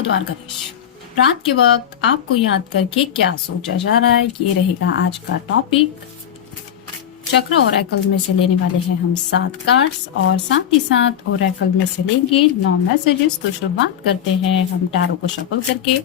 हो द्वारकाधीश। रात के वक्त आपको याद करके क्या सोचा जा रहा है, ये रहेगा आज का टॉपिक। चक्र ओरेकल में से लेने वाले हैं हम 7 कार्ड्स और साथ ही साथ ओरेकल में से लेंगे 9 मैसेजेस। तो शुरुआत करते हैं हम टैरो को शफल करके।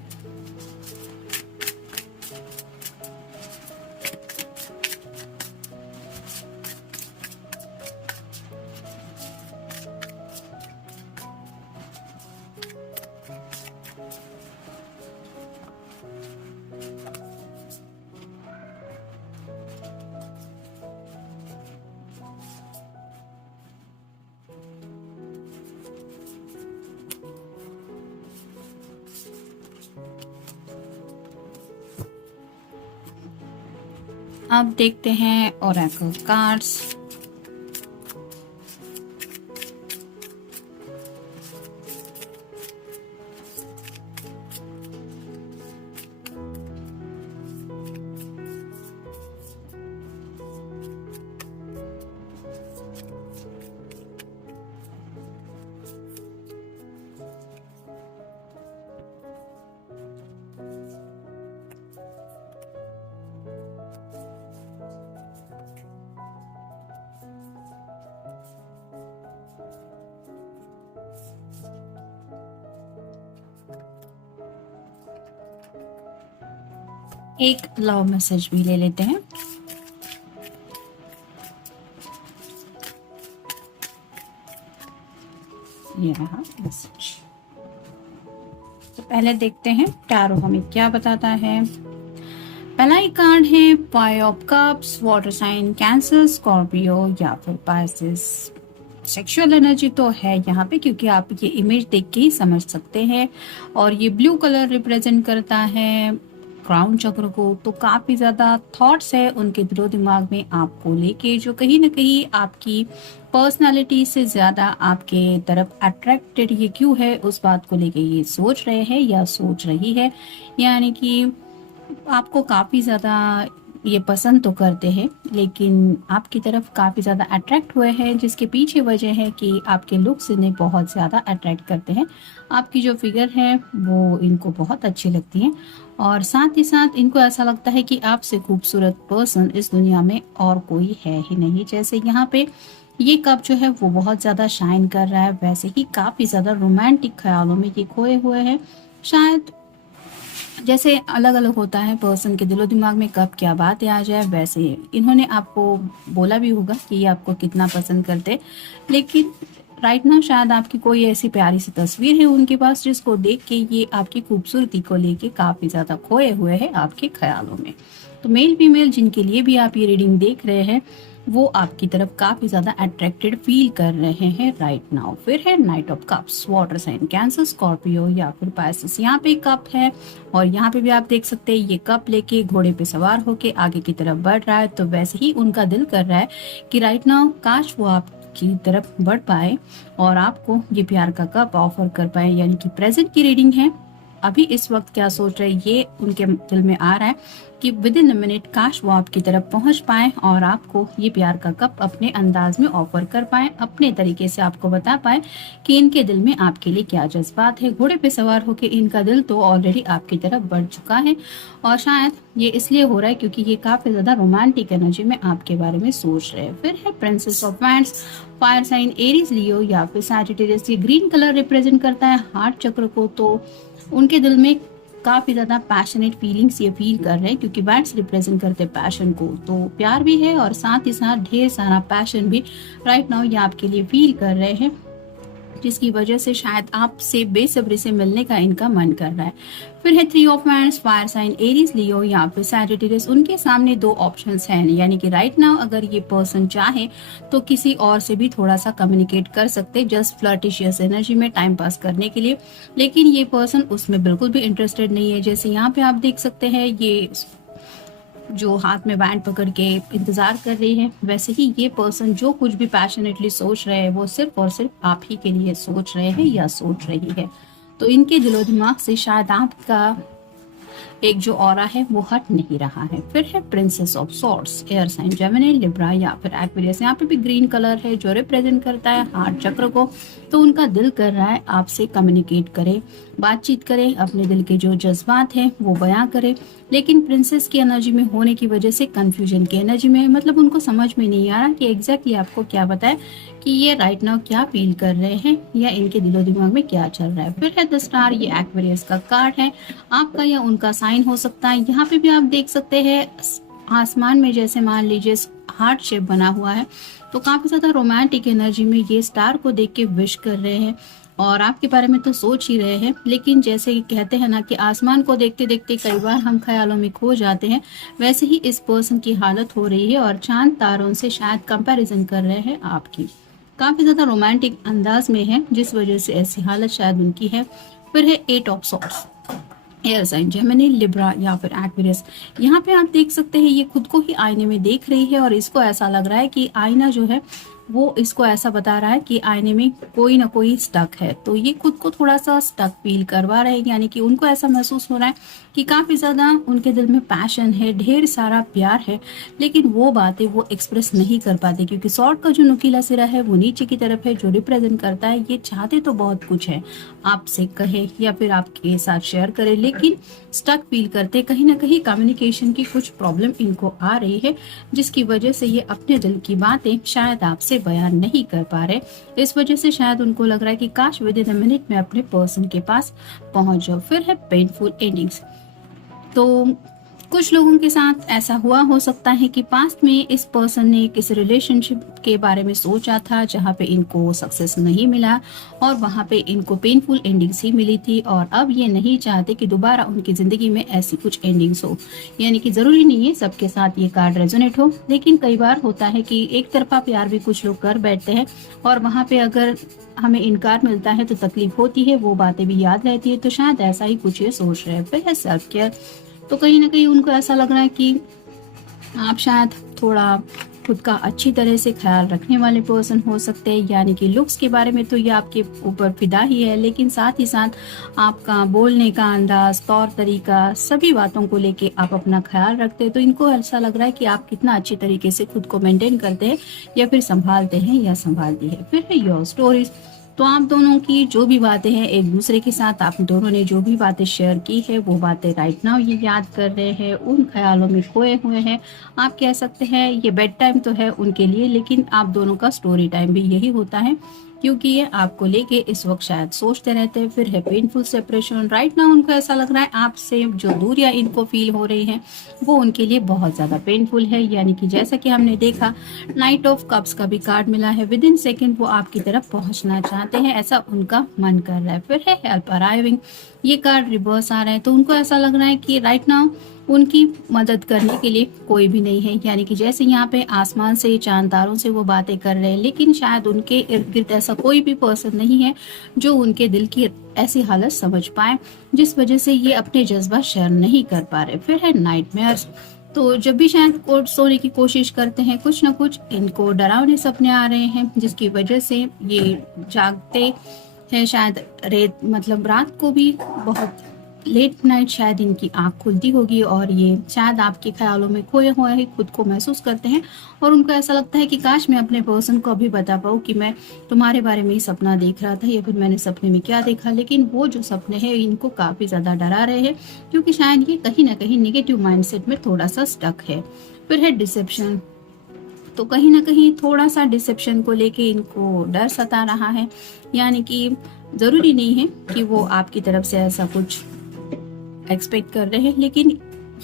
अब देखते हैं ओरेकल कार्ड्स। एक लव मैसेज भी ले लेते हैं। ये रहा मैसेज। तो पहले देखते हैं टैरो हमें क्या बताता है। पहला ही कार्ड है 5 of cups, water sign cancer, Scorpio या फिर पाइसेस। सेक्सुअल एनर्जी तो है यहाँ पे, क्योंकि आप ये इमेज देख के ही समझ सकते हैं। और ये ब्लू कलर रिप्रेजेंट करता है क्राउन चक्र को। तो काफी ज्यादा थॉट्स है उनके दिलो दिमाग में आपको लेके, जो कहीं ना कहीं आपकी पर्सनालिटी से ज्यादा आपके तरफ अट्रैक्टेड ये क्यों है, उस बात को लेके ये सोच रहे हैं या सोच रही है। यानी कि आपको काफी ज्यादा ये पसंद तो करते हैं, लेकिन आपकी तरफ काफी ज्यादा अट्रैक्ट हुए हैं, जिसके पीछे वजह है कि आपके लुक्स इन्हें बहुत ज्यादा अट्रैक्ट करते हैं। आपकी जो फिगर है वो इनको बहुत अच्छी लगती है और साथ ही साथ इनको ऐसा लगता है कि आपसे खूबसूरत पर्सन इस दुनिया में और कोई है ही नहीं। जैसे यहाँ पे ये कप जो है वो बहुत ज्यादा शाइन कर रहा है, वैसे ही काफी ज्यादा रोमांटिक ख्यालों में ये खोए हुए हैं। शायद जैसे अलग अलग होता है पर्सन के दिलो दिमाग में कब क्या बात आ जाए, वैसे इन्होंने आपको बोला भी होगा कि ये आपको कितना पसंद करते। लेकिन राइट नाउ शायद आपकी कोई ऐसी प्यारी सी तस्वीर है उनके पास, जिसको देख के ये आपकी खूबसूरती को लेके काफी ज्यादा खोए हुए हैं आपके ख्यालों में। तो मेल फीमेल जिनके लिए भी आप ये रीडिंग देख रहे हैं, वो आपकी तरफ काफी ज्यादा अट्रैक्टेड फील कर रहे हैं राइट नाउ। फिर है knight of cups, water sign cancer, Scorpio या फिर पाइसेस। यहाँ पे कप है और यहाँ पे भी आप देख सकते हैं ये कप लेके घोड़े पे सवार होके आगे की तरफ बढ़ रहा है। तो वैसे ही उनका दिल कर रहा है कि राइट नाउ काश वो आपकी तरफ बढ़ पाए और आपको ये प्यार का कप ऑफर कर पाए। यानी कि प्रेजेंट की रीडिंग है, अभी इस वक्त क्या सोच रहे ये उनके दिल में आ रहा है कि विद इन अ मिनट काश वो आपकी तरफ पहुंच पाए और आपको ये प्यार का कप अपने अंदाज में ऑफर कर पाए, अपने तरीके से आपको बता पाए कि इनके दिल में आपके लिए क्या जज्बात है। घोड़े पे सवार होके इनका दिल तो ऑलरेडी आपकी तरफ बढ़ चुका है और शायद ये इसलिए हो रहा है क्योंकि ये काफी ज्यादा रोमांटिक एनर्जी में आपके बारे में सोच रहे हैं। फिर है princess of wands, fire sign Aries, Leo या फिर सैजिटेरियस। ये ग्रीन कलर रिप्रेजेंट करता है हार्ट चक्र को। तो उनके दिल में काफी ज्यादा पैशनेट फीलिंग्स ये फील कर रहे हैं, क्योंकि बैट्स रिप्रेजेंट करते हैं पैशन को। तो प्यार भी है और साथ ही साथ ढेर सारा पैशन भी राइट नाउ ये आपके लिए फील कर रहे हैं, जिसकी वजह से शायद आपसे बेसब्री से मिलने का इनका मन कर रहा है। फिर है 3 of wands, fire sign Aries, Leo या फिर सैजिटेरियस। उनके सामने 2 ऑप्शंस हैं, यानी कि राइट नाउ अगर ये पर्सन चाहे तो किसी और से भी थोड़ा सा कम्युनिकेट कर सकते, जस्ट फ्लर्टिशियस एनर्जी में टाइम पास करने के लिए। लेकिन ये पर्सन उसमें बिल्कुल भी इंटरेस्टेड नहीं है। जैसे यहाँ पे आप देख सकते हैं ये जो हाथ में बैंड पकड़ के इंतजार कर रही है, वैसे ही ये पर्सन जो कुछ भी पैशनेटली सोच रहे हैं वो सिर्फ और सिर्फ आप ही के लिए सोच रहे हैं या सोच रही है। तो इनके दिलो दिमाग से शायद आपका एक जो ऑरा है वो हट नहीं रहा है। फिर है princess of swords, air sign Gemini, Libra या फिर एक्वेरियस। यहाँ पे भी ग्रीन कलर है जो रिप्रेजेंट करता है हार्ट चक्र को। तो उनका दिल कर रहा है आपसे कम्युनिकेट करे, बातचीत करे, अपने दिल के जो जज्बात हैं वो बयां करे, लेकिन प्रिंसेस की एनर्जी में होने की वजह से कंफ्यूजन की एनर्जी में, मतलब उनको समझ में नहीं आ रहा कि एग्जैक्टली आपको क्या बताए कि ये राइट नाउ क्या फील कर रहे हैं या इनके दिलो दिमाग में क्या चल रहा है। फिर है द स्टार, ये एक्वेरियस का कार्ड है, आपका या उनका साइन हो सकता है। यहाँ पे भी आप देख सकते हैं आसमान में जैसे मान लीजिए हार्ट शेप बना हुआ है, तो काफी ज्यादा रोमांटिक एनर्जी में ये स्टार को देख के विश कर रहे हैं और आपके बारे में तो सोच ही रहे हैं। लेकिन जैसे कि कहते हैं ना कि आसमान को देखते देखते कई बार हम ख्यालों में खो जाते हैं, वैसे ही इस पर्सन की हालत हो रही है और चांद तारों से शायद कंपैरिजन कर रहे हैं आपकी। काफी ज्यादा रोमांटिक अंदाज में है जिस वजह से ऐसी हालत शायद उनकी है। फिर है 8 of swords, air sign Gemini, Libra या फिर एक्वेरियस। यहाँ पे आप देख सकते हैं ये खुद को ही आईने में देख रही है और इसको ऐसा लग रहा है कि आईना जो है वो इसको ऐसा बता रहा है कि आईने में कोई ना कोई स्टक है। तो ये खुद को थोड़ा सा स्टक फील करवा रहे हैं, यानी कि उनको ऐसा महसूस हो रहा है कि काफी ज्यादा उनके दिल में पैशन है, ढेर सारा प्यार है, लेकिन वो बातें वो एक्सप्रेस नहीं कर पाते क्योंकि सॉर्ड का जो नुकीला सिरा है वो नीचे की तरफ है, जो रिप्रेजेंट करता है ये चाहते तो बहुत कुछ है, आपसे कहे या फिर आपके साथ शेयर करे, लेकिन स्टक फील करते, कहीं ना कहीं कम्युनिकेशन की कुछ प्रॉब्लम इनको आ रही है जिसकी वजह से ये अपने दिल की बातें शायद आपसे बयान नहीं कर पा रहे। इस वजह से शायद उनको लग रहा है कि काश विद इन अ मिनट में अपने पर्सन के पास पहुंच जाओ। फिर है पेनफुल एंडिंग्स, तो कुछ लोगों के साथ ऐसा हुआ हो सकता है कि पास्ट में इस पर्सन ने किसी रिलेशनशिप के बारे में सोचा था जहां पे इनको सक्सेस नहीं मिला और वहां पे इनको पेनफुल एंडिंग्स ही मिली थी और अब ये नहीं चाहते कि दोबारा उनकी जिंदगी में ऐसी कुछ एंडिंग्स हो। यानी कि जरूरी नहीं है सबके साथ ये कार्ड रेजोनेट हो, लेकिन कई बार होता है कि एक तरफा प्यार भी कुछ लोग कर बैठते हैं और वहां पे अगर हमें इनकार मिलता है तो तकलीफ होती है, वो बातें भी याद रहती है। तो शायद ऐसा ही कुछ ये सोच रहे हैं। फिर है सेल्फ केयर, तो कहीं ना कहीं उनको ऐसा लग रहा है कि आप शायद थोड़ा खुद का अच्छी तरह से ख्याल रखने वाले पर्सन हो सकते हैं। यानी कि लुक्स के बारे में तो ये आपके ऊपर फिदा ही है, लेकिन साथ ही साथ आपका बोलने का अंदाज, तौर तरीका, सभी बातों को लेके आप अपना ख्याल रखते हैं। तो इनको ऐसा लग रहा है कि आप कितना अच्छी तरीके से खुद को मेंटेन करते हैं या फिर संभालते हैं या संभालती है। फिर है योर स्टोरीज, तो आप दोनों की जो भी बातें हैं एक दूसरे के साथ, आप दोनों ने जो भी बातें शेयर की है वो बातें राइट नाउ ये याद कर रहे हैं, उन ख्यालों में खोए हुए हैं। आप कह सकते हैं ये बेड टाइम तो है उनके लिए, लेकिन आप दोनों का स्टोरी टाइम भी यही होता है क्योंकि ये आपको लेके इस वक्त शायद सोचते रहते हैं। फिर है पेनफुल सेपरेशन, राइट नाउ उनको ऐसा लग रहा है आपसे जो दूरियां इनको फील हो रही हैं वो उनके लिए बहुत ज्यादा पेनफुल है। यानी कि जैसा कि हमने देखा नाइट ऑफ कप्स का भी कार्ड मिला है, विद इन सेकेंड वो आपकी तरफ पहुंचना चाहते हैं, ऐसा उनका मन कर रहा है। फिर है हेल्प अराइविंग, ये कार्ड रिवर्स आ रहा है, तो उनको ऐसा लग रहा है कि राइट नाउ उनकी मदद करने के लिए कोई भी नहीं है। यानी कि जैसे यहाँ पे आसमान से, चांद तारों से वो बातें कर रहे हैं, लेकिन शायद उनके इर्द गिर्द ऐसा कोई भी पर्सन नहीं है जो उनके दिल की ऐसी हालत समझ पाए, जिस वजह से ये अपने जज्बा शेयर नहीं कर पा रहे। फिर है नाइटमेयर्स, तो जब भी शायद सोने की कोशिश करते हैं कुछ ना कुछ इनको डरावने सपने आ रहे हैं, जिसकी वजह से ये जागते हैं शायद मतलब रात को भी बहुत लेट नाइट शायद इनकी आंख खुलती होगी और ये शायद आपके ख्यालों में खोए हुए ही खुद को महसूस करते हैं और उनको ऐसा लगता है कि काश मैं अपने पर्सन को अभी बता पाऊँ कि मैं तुम्हारे बारे में ही सपना देख रहा था या फिर मैंने सपने में क्या देखा। लेकिन वो जो सपने हैं इनको काफी ज्यादा डरा रहे हैं क्योंकि शायद ये कहीं ना कहीं निगेटिव माइंडसेट में थोड़ा सा स्टक है। फिर है डिसेप्शन, तो कहीं ना कहीं थोड़ा सा डिसेप्शन को लेके इनको डर सता रहा है। यानी कि जरूरी नहीं है कि वो आपकी तरफ से ऐसा कुछ एक्सपेक्ट कर रहे हैं, लेकिन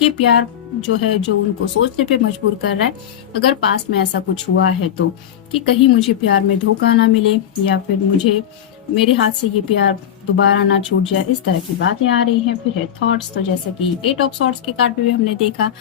ये प्यार जो है जो उनको सोचने पे मजबूर कर रहा है अगर पास्ट में ऐसा कुछ हुआ है तो, कि कहीं मुझे प्यार में धोखा ना मिले या फिर मुझे मेरे हाथ से ये प्यार दोबारा ना छूट जाए, इस तरह की बातें आ रही हैं। फिर है थॉट्स, तो जैसे कि 8 ऑफ सॉर्ड्स के कार्ड पे भी हमने देखा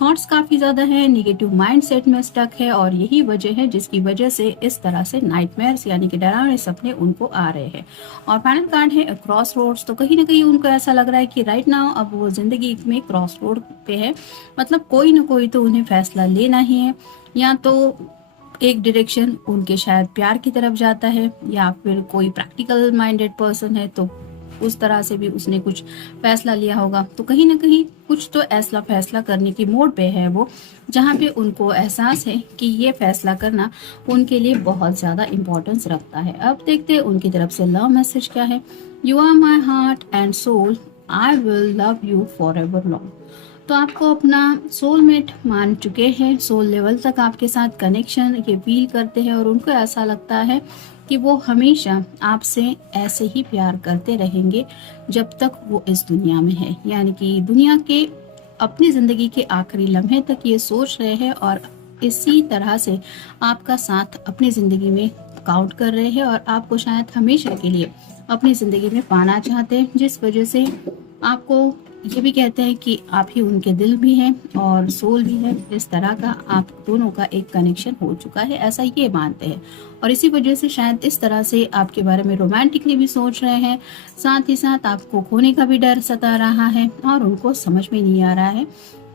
थॉट्स काफी ज्यादा है, निगेटिव माइंडसेट में स्टक है और यही वजह है जिसकी वजह से इस तरह से नाइटमेयर्स यानी कि डरावने सपने उनको आ रहे हैं। और फाइनल कार्ड है क्रॉस रोड्स, तो कहीं ना कहीं उनको ऐसा लग रहा है कि राइट नाउ अब वो जिंदगी में क्रॉस रोड पे है, मतलब कोई ना कोई तो उन्हें फैसला लेना ही है। या तो एक डायरेक्शन उनके शायद प्यार की तरफ जाता है या फिर कोई प्रैक्टिकल माइंडेड पर्सन है तो उस तरह से भी उसने कुछ फैसला लिया होगा। तो कहीं ना कहीं कुछ तो ऐसा फैसला करने की मोड पे है वो, जहाँ पे उनको एहसास है कि ये फैसला करना उनके लिए बहुत ज़्यादा इम्पोर्टेंस रखता है। अब देखते हैं उनकी तरफ से लव मैसेज क्या है। You are my heart and soul, I will love you for ever long. तो आपको अपना सोलमेट मान चुके हैं, सोल लेवल तक आपके साथ कनेक्शन ये फील करते हैं और उनको ऐसा लगता है कि वो हमेशा आपसे ऐसे ही प्यार करते रहेंगे जब तक वो इस दुनिया में है। यानी कि दुनिया के अपनी ज़िंदगी के आखिरी लम्हे तक ये सोच रहे हैं और इसी तरह से आपका साथ अपनी ज़िंदगी में काउंट कर रहे हैं और आपको शायद हमेशा के लिए अपनी ज़िंदगी में पाना चाहते हैं, जिस वजह से आपको ये भी कहते हैं कि आप ही उनके दिल भी हैं और सोल भी है। इस तरह का आप दोनों का एक कनेक्शन हो चुका है, ऐसा ये मानते हैं और इसी वजह से शायद इस तरह से आपके बारे में रोमांटिकली भी सोच रहे हैं। साथ ही साथ आपको खोने का भी डर सता रहा है और उनको समझ में नहीं आ रहा है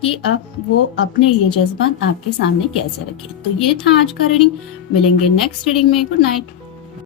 कि अब वो अपने ये जज्बात आपके सामने कैसे रखें। तो ये था आज का रीडिंग, मिलेंगे नेक्स्ट रीडिंग में। Good night.